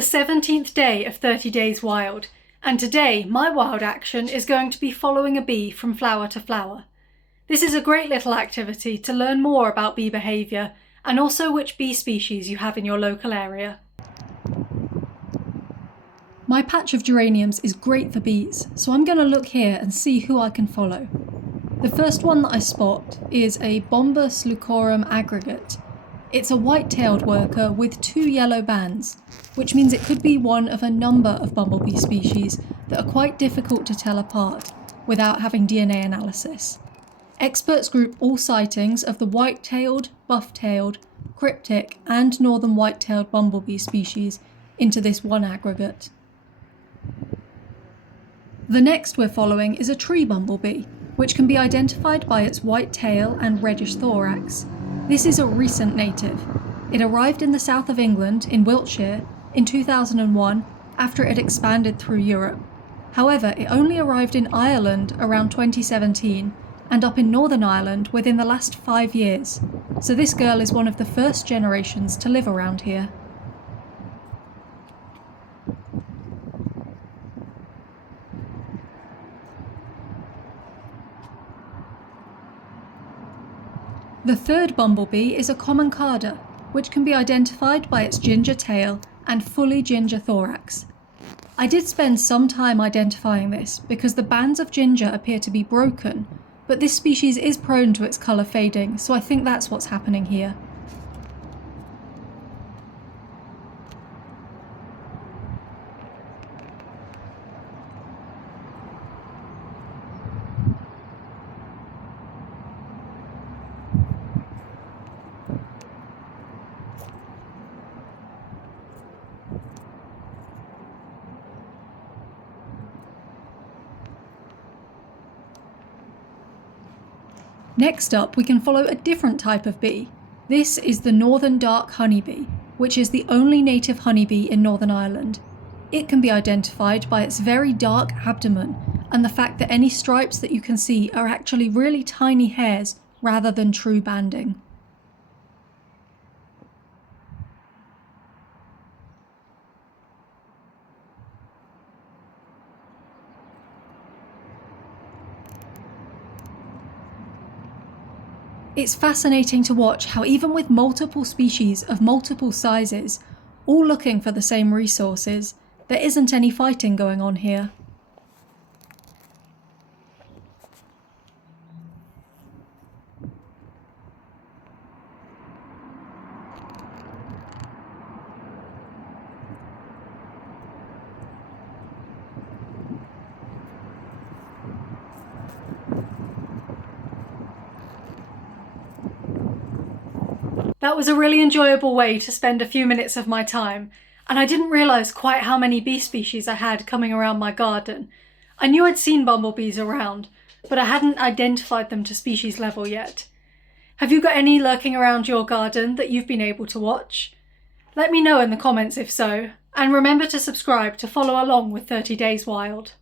the 17th day of 30 Days Wild, and today my wild action is going to be following a bee from flower to flower. This is a great little activity to learn more about bee behaviour and also which bee species you have in your local area. My patch of geraniums is great for bees, so I'm going to look here and see who I can follow. The first one that I spot is a Bombus lucorum aggregate. It's a white-tailed worker with 2 yellow bands, which means it could be one of a number of bumblebee species that are quite difficult to tell apart without having DNA analysis. Experts group all sightings of the white-tailed, buff-tailed, cryptic and northern white-tailed bumblebee species into this one aggregate. The next we're following is a tree bumblebee, which can be identified by its white tail and reddish thorax. This is a recent native. It arrived in the south of England, in Wiltshire, in 2001 after it had expanded through Europe. However, it only arrived in Ireland around 2017 and up in Northern Ireland within the last 5 years, so this girl is one of the first generations to live around here. The third bumblebee is a common carder, which can be identified by its ginger tail and fully ginger thorax. I did spend some time identifying this because the bands of ginger appear to be broken, but this species is prone to its colour fading, so I think that's what's happening here. Next up, we can follow a different type of bee. This is the northern dark honeybee, which is the only native honeybee in Northern Ireland. It can be identified by its very dark abdomen and the fact that any stripes that you can see are actually really tiny hairs rather than true banding. It's fascinating to watch how even with multiple species of multiple sizes, all looking for the same resources, there isn't any fighting going on here. That was a really enjoyable way to spend a few minutes of my time, and I didn't realise quite how many bee species I had coming around my garden. I knew I'd seen bumblebees around, but I hadn't identified them to species level yet. Have you got any lurking around your garden that you've been able to watch? Let me know in the comments if so, and remember to subscribe to follow along with 30 Days Wild.